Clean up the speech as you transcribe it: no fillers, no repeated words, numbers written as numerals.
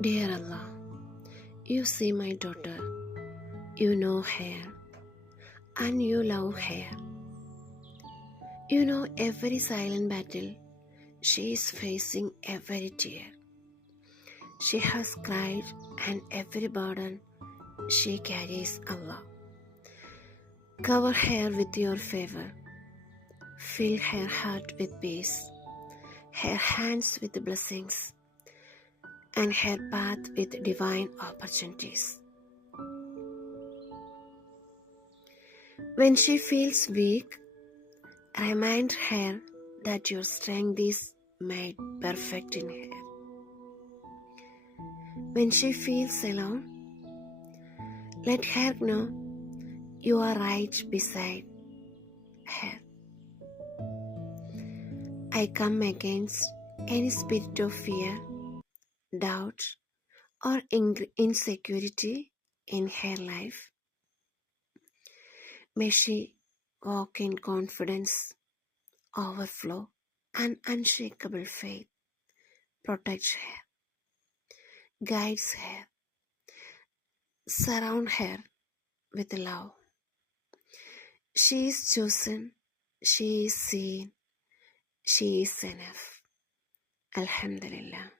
Dear Allah, you see my daughter, you know her, and you love her. You know every silent battle she is facing, every tear she has cried, and every burden she carries, Allah. Cover her with your favor, fill her heart with peace, her hands with blessings, and her path with divine opportunities. When she feels weak, remind her that your strength is made perfect in her. When she feels alone, let her know you are right beside her. I come against any spirit of fear, doubt, or insecurity in her life. May she walk in confidence, overflow, and unshakable faith. Protects her, guides her, surround her with love. She is chosen, she is seen, she is enough. Alhamdulillah.